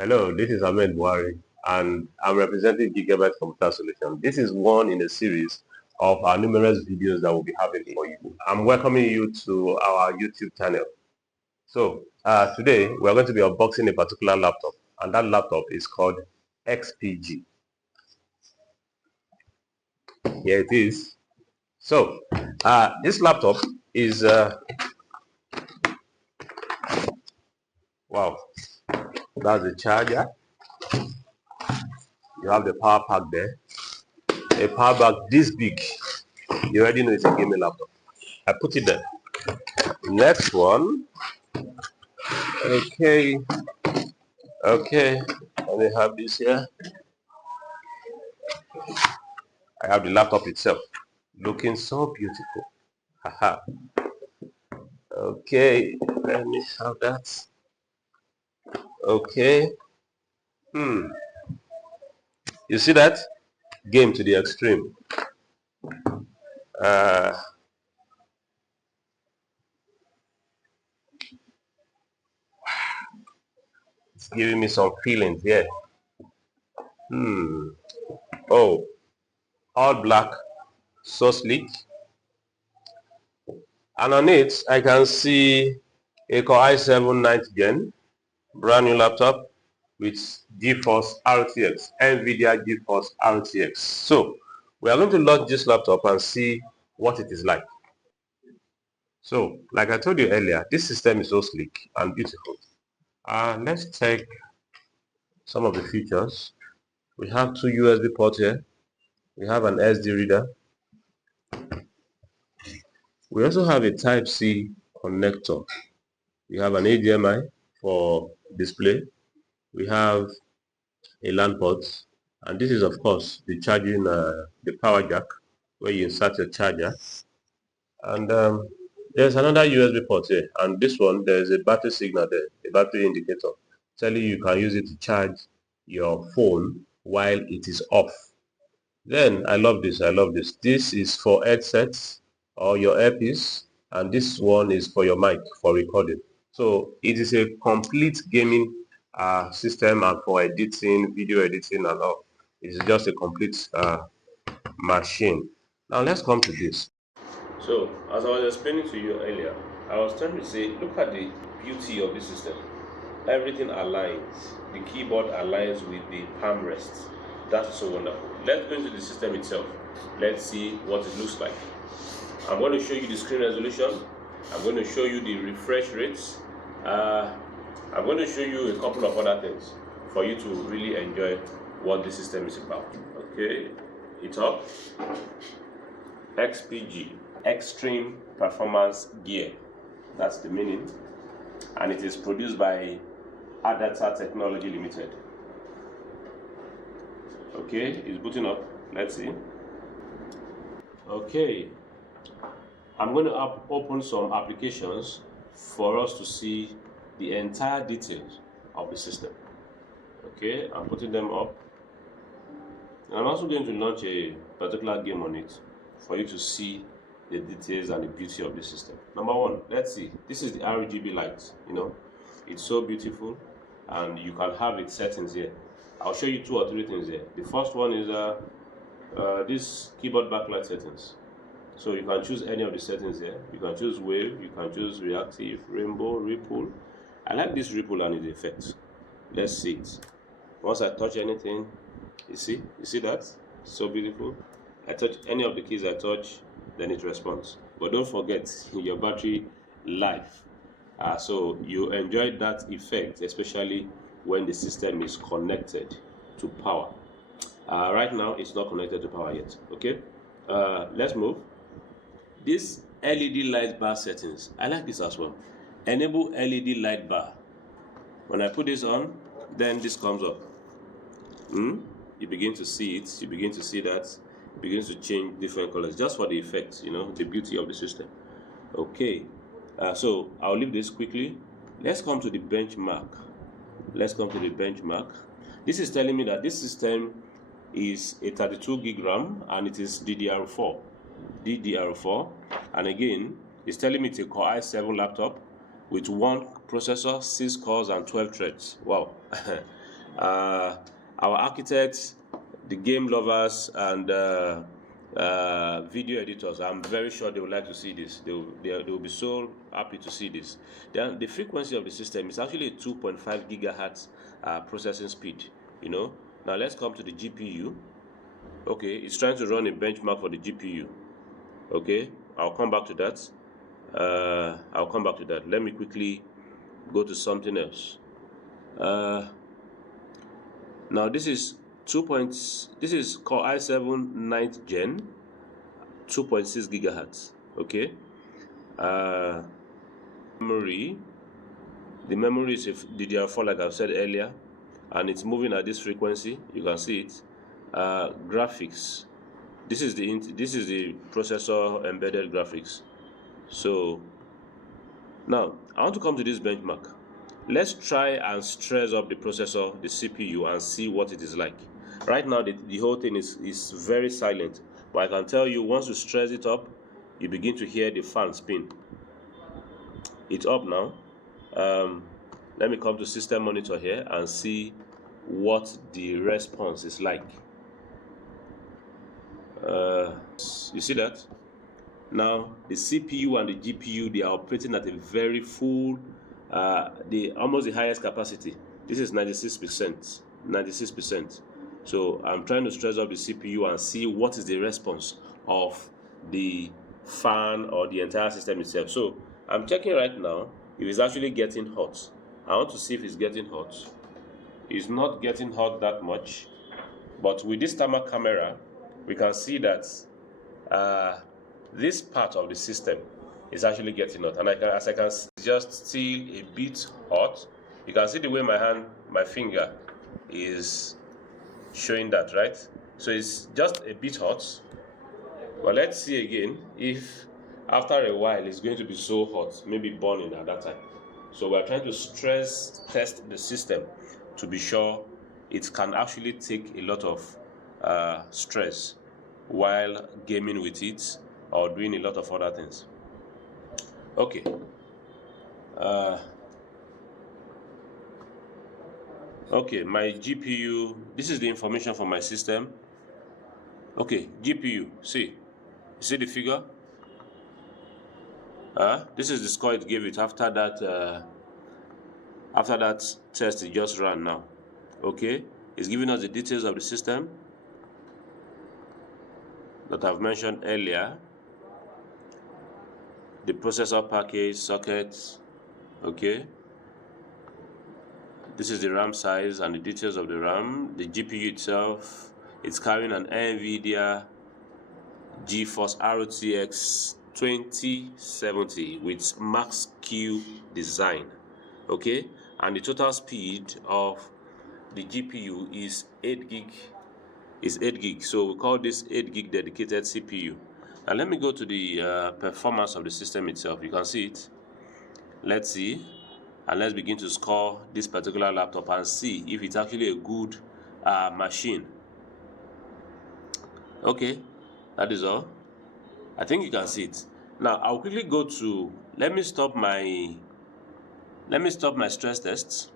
Hello, this is Ahmed Buhari, and I'm representing Gigabyte Computer Solutions. This is one in a series of our numerous videos that we'll be having for you. I'm welcoming you to our YouTube channel. So, today we're going to be unboxing a particular laptop, and that laptop is called XPG. Here it is. So, this laptop is, wow, that's the charger. You have the power pack there. A power pack this big. You already know it's a gaming laptop. I put it there. Next one. Okay. Let me have this here. I have the laptop itself. Looking so beautiful. Haha. Okay. Let me have that. Okay. You see that? Game to the extreme. Uh, it's giving me some feelings here. Oh, all black, so sleek. And on it, I can see a Core i7 9th Gen, brand new laptop with GeForce RTX, NVIDIA GeForce RTX. So, we are going to launch this laptop and see what it is like. So, like I told you earlier, this system is so sleek and beautiful. Let's check some of the features. We have two USB ports here. We have an SD reader. We also have a Type-C connector. We have an HDMI for display. We have a LAN port, and this is of course the charging, the power jack, where you insert your charger. And there's another USB port here, and this one there's a battery signal there, a battery indicator, telling you can use it to charge your phone while it is off. Then I love this. This is for headsets or your earpiece, and this one is for your mic for recording. So it is a complete gaming system, and for editing, video editing and all. It is just a complete machine. Now let's come to this. So as I was explaining to you earlier, I was trying to say, look at the beauty of the system. Everything aligns. The keyboard aligns with the palm rest. That's so wonderful. Let's go into the system itself. Let's see what it looks like. I'm going to show you the screen resolution. I'm going to show you the refresh rates. I'm going to show you a couple of other things for you to really enjoy what the system is about. Okay, it's up. XPG, Extreme Performance Gear. That's the meaning. And it is produced by Adata Technology Limited. Okay, it's booting up. Let's see. Okay, I'm going to open some applications for us to see the entire details of the system. Okay, I'm putting them up. I'm also going to launch a particular game on it for you to see the details and the beauty of the system. Number one, let's see. This is the RGB light. It's so beautiful, and you can have its settings here. I'll show you 2 or 3 things here. The first one is this keyboard backlight settings. So you can choose any of the settings here. You can choose wave, you can choose reactive, rainbow, ripple. I like this ripple and its effect. Let's see it. Once I touch anything, you see that? So beautiful. I touch any of the keys I touch, then it responds. But don't forget your battery life. So you enjoy that effect, especially when the system is connected to power. Right now it's not connected to power yet. Okay, let's move. This LED light bar settings, I like this as well. Enable LED light bar. When I put this on, then this comes up. You begin to see it, you begin to see that it begins to change different colors just for the effect, the beauty of the system. Okay, so I'll leave this quickly. Let's come to the benchmark. This is telling me that this system is a 32 gig RAM and it is DDR4. And again, it's telling me it's a Core i7 laptop with 1 processor, 6 cores and 12 threads. Wow. Our architects, the game lovers, and video editors, I'm very sure they would like to see this. They will be so happy to see this. Then the frequency of the system is actually a 2.5 gigahertz processing speed. Now let's come to the GPU. Okay, it's trying to run a benchmark for the GPU. Okay, I'll come back to that. Let me quickly go to something else. Now this is this is Core i7 9th gen, 2.6 gigahertz. Okay. Memory. The memory is DDR4, like I've said earlier, and it's moving at this frequency. You can see it. Graphics. This is the processor embedded graphics. So now I want to come to this benchmark. Let's try and stress up the processor, the CPU, and see what it is like. Right now the whole thing is very silent, but I can tell you, once you stress it up, you begin to hear the fan spin. It's up now. Let me come to system monitor here and see what the response is like. You see that? Now the CPU and the GPU, they are operating at a very full, almost the highest capacity. This is 96%. 96%. So I'm trying to stress up the CPU and see what is the response of the fan or the entire system itself. So I'm checking right now if it's actually getting hot. I want to see if it's getting hot. It's not getting hot that much, but with this thermal camera, we can see that this part of the system is actually getting hot, and as I can see, it's just still a bit hot. You can see the way my finger is showing that, right? So it's just a bit hot. But let's see again if after a while it's going to be so hot, maybe burning at that time. So we're trying to stress test the system to be sure it can actually take a lot of stress while gaming with it or doing a lot of other things. Okay. Okay, my GPU, this is the information for my system. Okay, GPU, see the figure? This is the score it gave it after that test it just ran now. Okay, it's giving us the details of the system that I've mentioned earlier. The processor package, sockets. Okay, this is the RAM size and the details of the RAM. The GPU itself, it's carrying an NVIDIA GeForce RTX 2070 with Max Q design. Okay, and the total speed of the GPU is 8 gig. So we call this 8 gig dedicated CPU. Now let me go to the performance of the system itself. You can see it. Let's see, and let's begin to score this particular laptop and see if it's actually a good machine. Okay, that is all. I think you can see it. Now I'll quickly go to, let me stop my stress tests.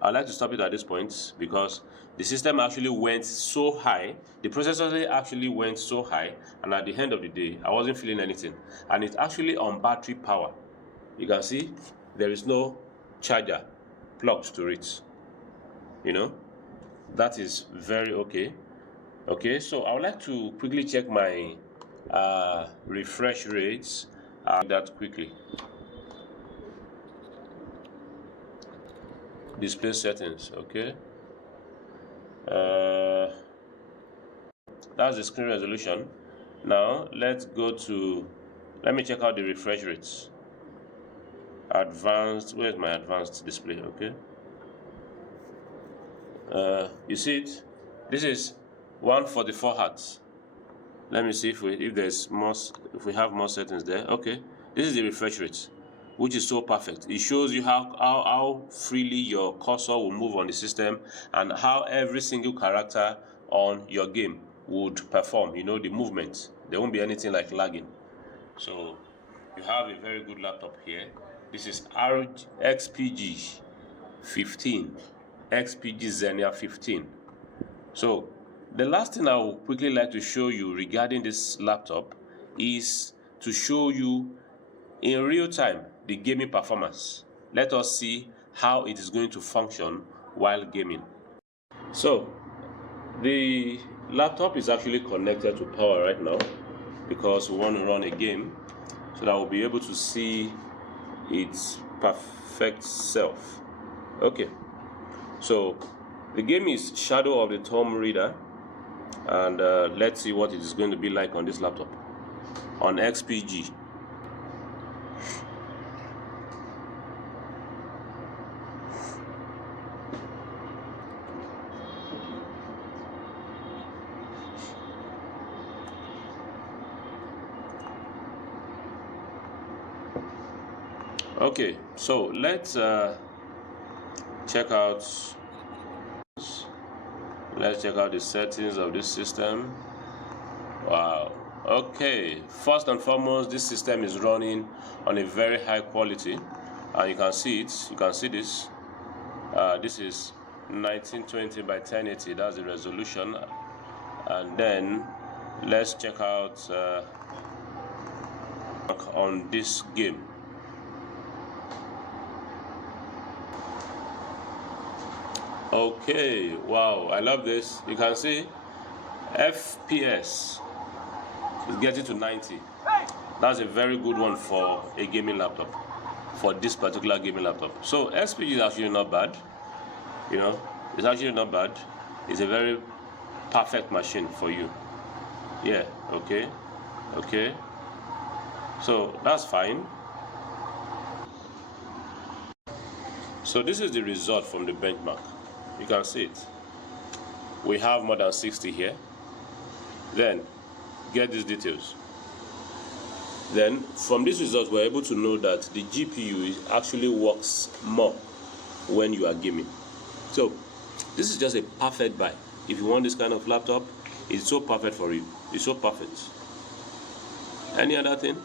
I'd like to stop it at this point because the system actually went so high, the processor actually went so high, and at the end of the day, I wasn't feeling anything. And it's actually on battery power. You can see there is no charger plugged to it. That is very okay. Okay, so I would like to quickly check my refresh rates. That quickly. Display settings, okay. That's the screen resolution. Now let's go to, let me check out the refresh rates. Advanced, where's my advanced display? Okay. You see it? This is 144 Hz. Let me see if we have more settings there. Okay, this is the refresh rate, which is so perfect. It shows you how freely your cursor will move on the system and how every single character on your game would perform. The movement. There won't be anything like lagging. So you have a very good laptop here. This is XPG 15. XPG Xenia 15. So the last thing I would quickly like to show you regarding this laptop is to show you in real time the gaming performance. Let us see how it is going to function while gaming. So the laptop is actually connected to power right now because we want to run a game so that we'll be able to see its perfect self. Okay, so the game is Shadow of the Tomb Raider, and let's see what it is going to be like on this laptop on XPG. Okay, so let's check out the settings of this system. Wow. Okay, first and foremost, this system is running on a very high quality, and you can see it. You can see this. This is 1920 by 1080. That's the resolution. And then let's check out on this game. Okay, wow, I love this. You can see FPS is getting to 90. That's a very good one for a gaming laptop, for this particular gaming laptop. So XPG is actually not bad. You know, it's actually not bad. It's a very perfect machine for you. Yeah, okay. So that's fine. So this is the result from the benchmark. You can see it. We have more than 60 here. Then get these details. Then from this result, we're able to know that the GPU actually works more when you are gaming. So this is just a perfect buy. If you want this kind of laptop, it's so perfect for you. It's so perfect. Any other thing?